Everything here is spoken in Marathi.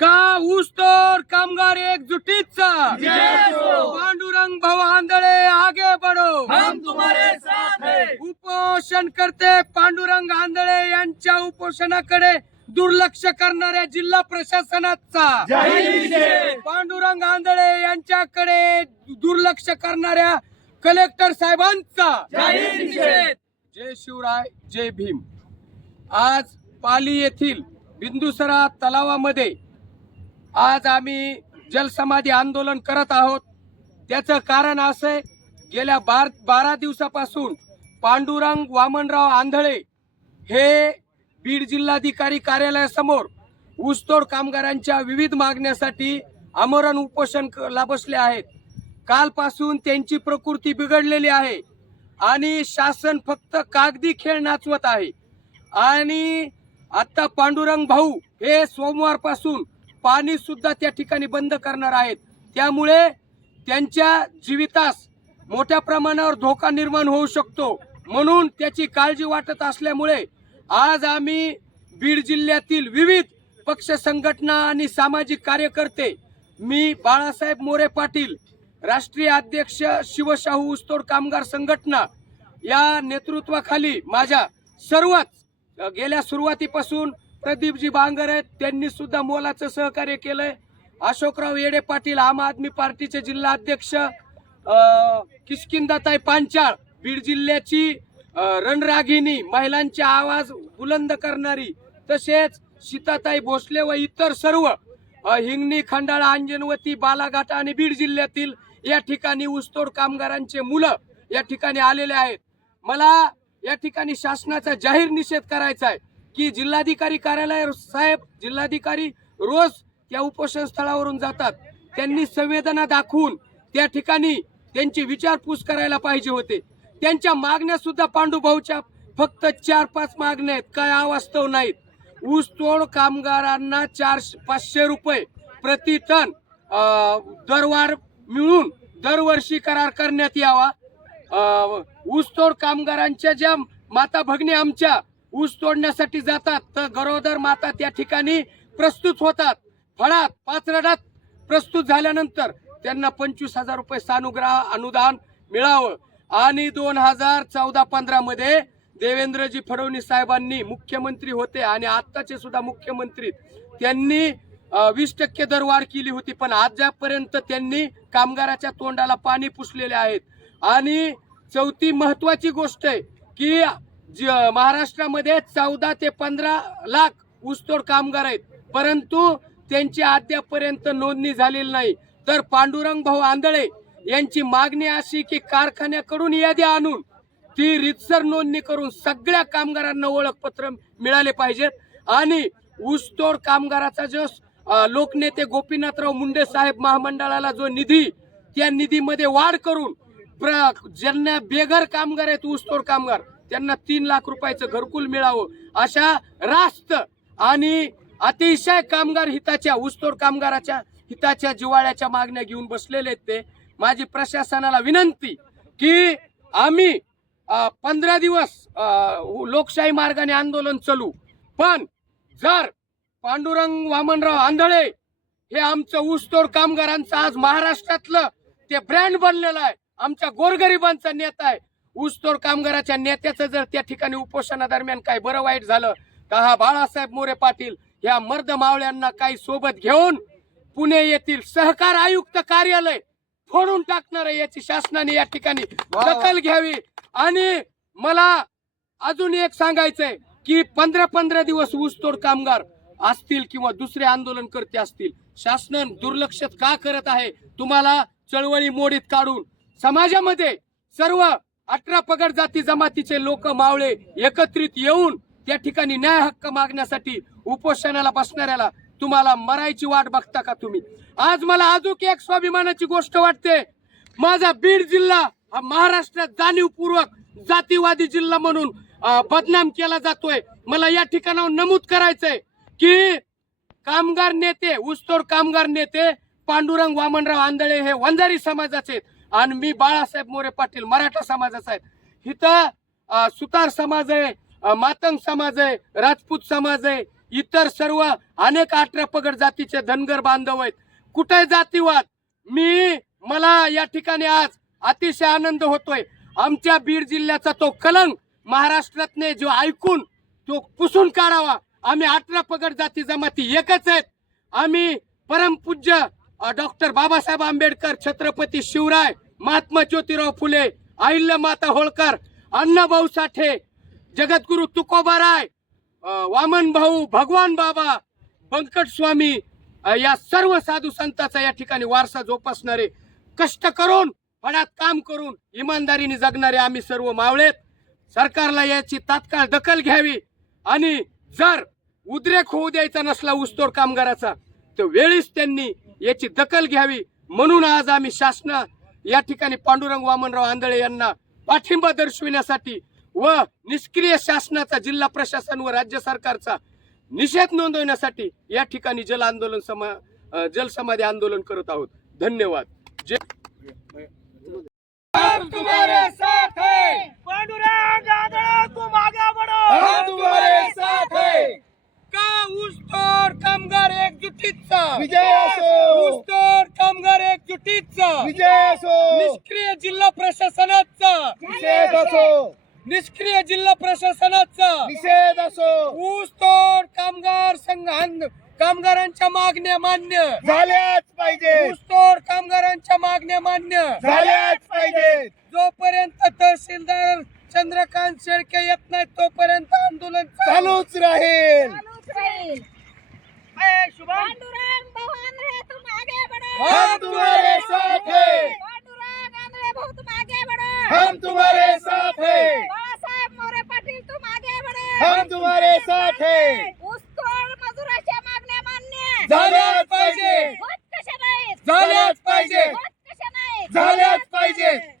का ऊसतोड कामगार एकजुटीचा पांडुरंग भाऊ आंधळे आगे बढ़ो, हम तुम्हारे साथ हैं। उपोषण करते पांडुरंग आंधळे यांच्या उपोषणाकडे दुर्लक्ष करणाऱ्या जिल्हा प्रशासनाचा जाहीर निषेध। पांडुरंग आंधळे यांच्याकडे दुर्लक्ष करणाऱ्या कलेक्टर साहेबांचा जाहीर निषेध। जय शिवराय, जय भीम। आज पाली येथील बिंदुसरा तलावामध्ये आज आम्ही जलसमाधी आंदोलन करत आहोत। त्याचं कारण असं, गेल्या 12 दिवसापासून पांडुरंग वामनराव आंधळे हे बीड जिल्हाधिकारी कार्यालयासमोर ऊसतोड कामगारांच्या विविध मागण्यासाठी आमरण उपोषणाला बसले आहेत। कालपासून त्यांची प्रकृती बिघडलेली आहे आणि शासन फक्त कागदी खेळ नाचवत आहे। आणि आता पांडुरंग भाऊ हे सोमवारपासून पाणी सुद्धा त्या ठिकाणी बंद करणार आहेत। त्यामुळे त्यांच्या जीवितास मोठ्या प्रमाणावर धोका निर्माण होऊ शकतो, म्हणून त्याची काळजी वाटत असल्यामुळे आज आम्ही बीड जिल्ह्यातील विविध पक्ष संघटना आणि सामाजिक कार्यकर्ते, मी बाळासाहेब मोरे पाटील, राष्ट्रीय अध्यक्ष शिवशाहू ऊसतोड कामगार संघटना या नेतृत्वाखाली माझ्या सर्वच गेल्या सुरुवातीपासून प्रदीपजी बांगर आहेत, त्यांनी सुद्धा मोलाचं सहकार्य केलंय। अशोकराव येडे पाटील आम आदमी पार्टीचे जिल्हा अध्यक्ष, किष्किंधाताई पांचाळ बीड जिल्ह्याची रणरागिणी, महिलांचे आवाज बुलंद करणारी, तसेच सीताताई भोसले व इतर सर्व हिंगणी, खंडाळा, अंजनवती, बालाघाट आणि बीड जिल्ह्यातील या ठिकाणी ऊसतोड कामगारांचे मुलं या ठिकाणी आलेले आहेत। मला या ठिकाणी शासनाचा जाहीर निषेध करायचा आहे की जिल्हाधिकारी कार्यालय साहेब, जिल्हाधिकारी रोज त्या उपोषण स्थळावरून जातात, त्यांनी संवेदना दाखवून त्या ठिकाणी त्यांची विचारपूस करायला पाहिजे होते। त्यांच्या मागण्या सुद्धा पांडुभाऊच्या फक्त 4-5 मागण्या आहेत, काय अवास्तव नाहीत। ऊसतोड कामगारांना 400-500 रुपये प्रति टन दरवाढ मिळून दरवर्षी करार करण्यात यावा। ऊसतोड कामगारांच्या ज्या माता भगिनी आमच्या ऊस तोडण्यासाठी जातात, तर गरोदर माता त्या ठिकाणी प्रस्तुत होतात, फळात पाचरडात प्रस्तुत झाल्यानंतर त्यांना 25,000 रुपये सानुग्रह अनुदान मिळावं। आणि 2014-15 मध्ये देवेंद्रजी फडणवीस साहेबांनी मुख्यमंत्री होते आणि आत्ताचे सुद्धा मुख्यमंत्री, त्यांनी 20% दरवाढ केली होती, पण आजपर्यंत त्यांनी कामगाराच्या तोंडाला पाणी पुसलेले आहेत। आणि चौथी महत्वाची गोष्ट आहे की महाराष्ट्रामध्ये 14 ते 15 लाख ऊसतोड कामगार आहेत, परंतु त्यांची अद्यापर्यंत नोंदणी झालेली नाही। तर पांडुरंग भाऊ आंधळे यांची मागणी अशी की कारखान्याकडून यादी आणून ती रीतसर नोंदणी करून सगळ्या कामगारांना ओळखपत्र मिळाले पाहिजेत। आणि ऊसतोड कामगाराचा जो लोकनेते गोपीनाथराव मुंडे साहेब महामंडळाला जो निधी, त्या निधीमध्ये वाढ करून ज्यांना बेघर कामगार आहेत ऊसतोड कामगार, त्यांना 3 लाख रुपयाचं घरकुल मिळावं, अशा रास्त आणि अतिशय कामगार हिताच्या, ऊसतोड कामगाराच्या हिताच्या जिव्हाळ्याच्या मागण्या घेऊन बसलेले आहेत ते। माझी प्रशासनाला विनंती की आम्ही 15 दिवस लोकशाही मार्गाने आंदोलन चालू, पण जर पांडुरंग वामनराव आंधळे हे आमचं ऊसतोड कामगारांचं आज महाराष्ट्रातलं ते ब्रँड बनलेलं आहे, आमच्या गोरगरिबांचा नेता आहे। ऊसतोड कामगाराच्या नेत्याचं जर त्या ठिकाणी उपोषणादरम्यान काही बरं वाईट झालं तर हा बाळासाहेब मोरे पाटील ह्या मर्द मावळ्यांना काही सोबत घेऊन पुणे येथील सहकार आयुक्त कार्यालय फोडून टाकणार आहे, याची शासनाने या ठिकाणी दखल घ्यावी। आणि मला अजून एक सांगायचंय की 15 दिवस ऊसतोड कामगार असतील किंवा दुसरे आंदोलनकर्ते असतील, शासन दुर्लक्ष का करत आहे? तुम्हाला चळवळी मोडीत काढून समाजामध्ये सर्व 18 पगड जाती जमातीचे लोक मावळे एकत्रित येऊन त्या ठिकाणी न्याय हक्क मागण्यासाठी उपोषणाला बसणाऱ्याला तुम्हाला मरायची वाट बघता का तुम्ही? आज मला अजून एक स्वाभिमानाची गोष्ट वाटते, माझा बीड जिल्हा हा महाराष्ट्रात जाणीवपूर्वक जातीवादी जिल्हा म्हणून बदनाम केला जातोय। मला या ठिकाणावर नमूद करायचंय की कामगार नेते, ऊसतोड कामगार नेते पांडुरंग वामनराव आंधळे हे वंजारी समाजाचे आहेत आणि मी बाळासाहेब मोरे पाटील मराठा समाजाचा आहे। इथं सुतार समाज आहे, मातंग समाज आहे, राजपूत समाज आहे, इतर सर्व अनेक 18 पगड जातीचे धनगर बांधव आहेत. कुठे जातीवाद? मला या ठिकाणी आज अतिशय आनंद होतोय. आमच्या बीड जिल्ह्याचा तो कलंक महाराष्ट्रातने जो ऐकून तो पुसून काढावा. आम्ही 18 पगड जाती जमाती एकच आहेत. आम्ही परमपूज्य डॉक्टर बाबासाहेब आंबेडकर, छत्रपती शिवराय, महात्मा ज्योतिराव फुले, अहिल्यामाता होळकर, अण्णाभाऊ साठे, जगद्गुरु तुकोबाराय, वामन भाऊ, भगवान बाबा, बंकट स्वामी या सर्व साधू संतांचा या ठिकाणी वारसा जोपासणारे, कष्ट करून फडात काम करून इमानदारीने जगणारे आम्ही सर्व मावळेत. सरकारला याची तात्काळ दखल घ्यावी आणि जर उद्रेक होऊ द्यायचा नसला ऊसतोड कामगाराचा तर वेळीच त्यांनी याची दखल घ्यावी. म्हणून आज आम्ही शासना या ठिकाणी पांडुरंग वामनराव आंधळे यांना पाठिंबा दर्शविण्यासाठी व निष्क्रिय शासनाचा जिल्हा प्रशासन व राज्य सरकारचा निषेध नोंदवण्यासाठी या ठिकाणी जलसमाधी आंदोलन करत आहोत. धन्यवाद. हम तुम्हारे साथ हैं, पांडुरंग आंधळे तुम आगे बढ़ो, हम तुम्हारे साथ हैं. का ऊसतोड कामगार एकजुटीचा विजय असो, ऊसतोड कामगार एकजुटीचा विजय असो, निष्क्रिय जिल्हा प्रशासनाचा निषेध असो, निष्क्रिय जिल्हा प्रशासनाचा निषेध असो. ऊसतोड कामगार कामगारांच्या मागण्या मान्य झाल्याच पाहिजे, ऊसतोड कामगारांच्या मागण्या मान्य झाल्याच पाहिजे. जोपर्यंत तहसीलदार चंद्रकांत शेळके येत नाही तोपर्यंत आंदोलन चालूच राहील. पांडुरंग भाऊ आंधळे तुम आगे बढ़ो, हम तुम्हारे साथ हैं, पांडुरंग आंधळे भाऊ तुम आगे बढ़ो, हम तुम्हारे साथ हैं, बाळासाहेब मोरे पाटील तुम आगे बढ़ो, हम तुम्हारे साथ हैं. ऊसतोड मजुराच्या मागण्या मान्य झाल्याच पाहिजे, होत कशा नाहीत, झाल्याच पाहिजे, होत कशा नाहीत, झाल्याच पाहिजे.